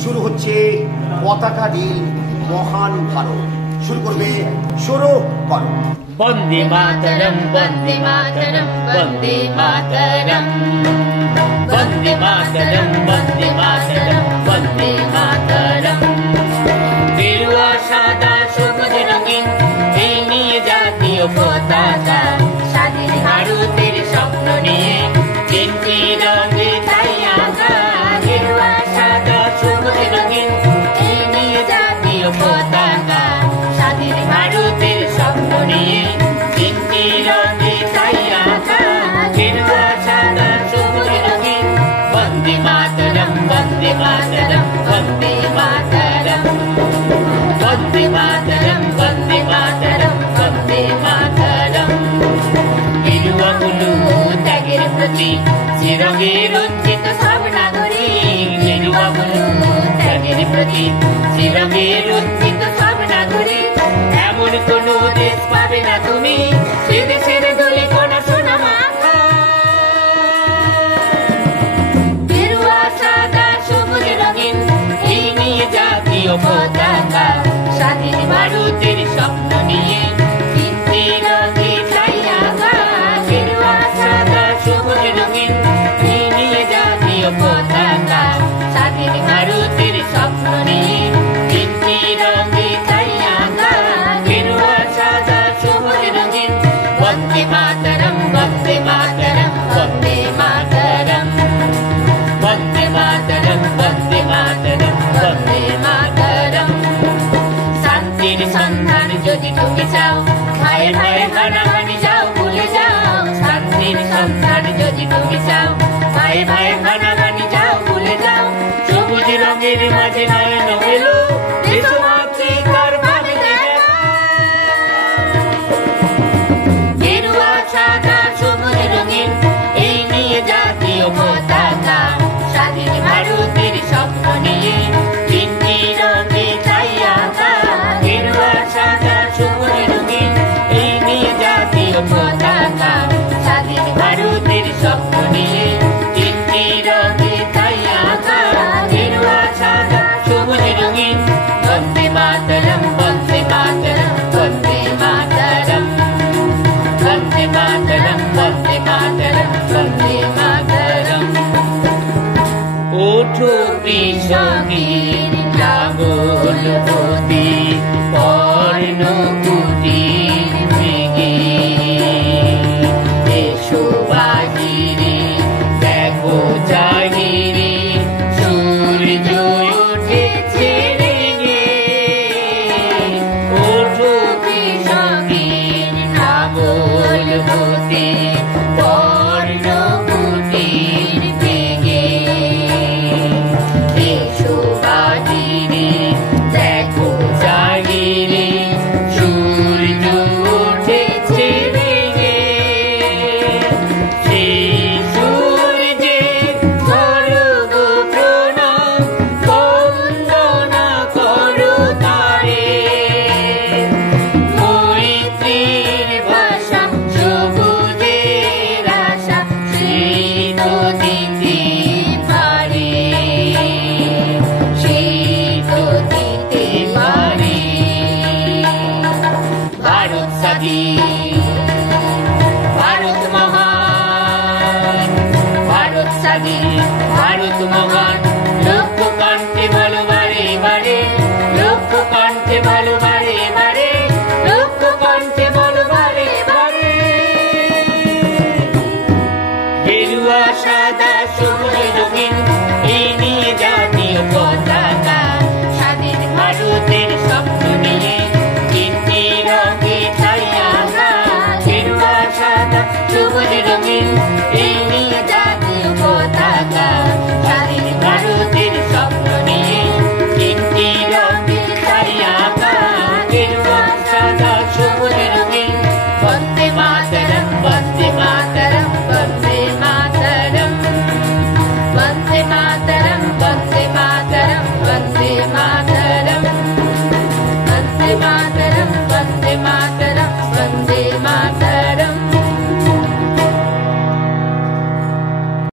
শুরু হচ্ছে পতাকা দিন মহান ভারত। শুরু করবে শুরু করো। বন্দে মাতরম বন্দে মাতরম বন্দে মাতরম বন্দে মাতরম বন্দে মাতরম বন্দে মাতরম। গেরুয়া সাদা সবুজ রঙিন এই নিয়ে জাতীয় পতাকা, স্বাধীন ভারতের স্বপ্ন নিয়ে তিনটি রঙে তাই আঁকা। গেরুয়া সাদা সবুজ রঙিন এই নিয়ে জাতীয় পতাকা, স্বাধীন ভারতের স্বপ্ন নিয়ে তিনটি রঙে তাই আঁকা। গেরুয়া সাদা সবুজ রঙিন বন্দে মাতরম বন্দে মাতরম বন্দে মাতরম বন্দে মাতরম বন্দে মাতরম বন্দে মাতরম। গেরুয়া হলুদ ত্যাগের প্রতীক, যে রঙে রঞ্জিত সব নাগরিক। গেরুয়া হলুদ ত্যাগের প্রতীক, যে রঙে রঞ্জিত সব নাগরিক। এমন কোন দেশ পাবে না তুমি, সে দেশের দোলে কোনা সোনা মাখা। গেরুয়া সাদা সবুজ রঙিন এই নিয়ে জাতীয় পতাকা, স্বাধীন ভারতের স্বপ্ন নিয়ে তিনটি রঙে তাই আঁকা। গেরুয়া সাদা সবুজ রঙিন এই নিয়ে জাতীয় পতাকা, স্বাধীন ভারতের স্বপ্ন নিয়ে তিনটি রঙে তাই আঁকা। গেরুয়া সাদা সবুজ রঙিন বন্দে মাতরম বন্দে মাতরম বন্দে মাতরম বন্দে মাতরম বন্দে মাতরম বন্দে মাতরম। শান্তির সন্ধান যদি তুমি চাও, ভাই ভাই হানাহানি যাও ভুলে যাও। শান্তির সন্ধান যদি তুমি চাও, ভাই ভাই হানাহানি যাও ভুলে যাও। সবুজ রঙের মাঝে নয়ন মেলো, দেশমাতৃকার ভাবে দেখা। গেরুয়া সাদা সবুজ রঙিন এই নিয়ে জাতীয় পতাকা, স্বাধীন ভারতের স্বপ্ন নিয়ে তিনটি রঙে তাই আঁকা। গেরুয়া সাদা সবুজ রঙিন এই নিয়ে জাতীয় পতাকা, স্বাধীন ভারতের স্বপ্ন নিয়ে তিনটি রঙে তাই আঁকা। গেরুয়া সাদা সবুজ রঙিন বন্দে মাতরম বন্দে মাতরম বন্দে মাতরম বন্দে মাতরম বন্দে মাতরম বন্দে মাতরম। ওঠো কৃষকের জাগো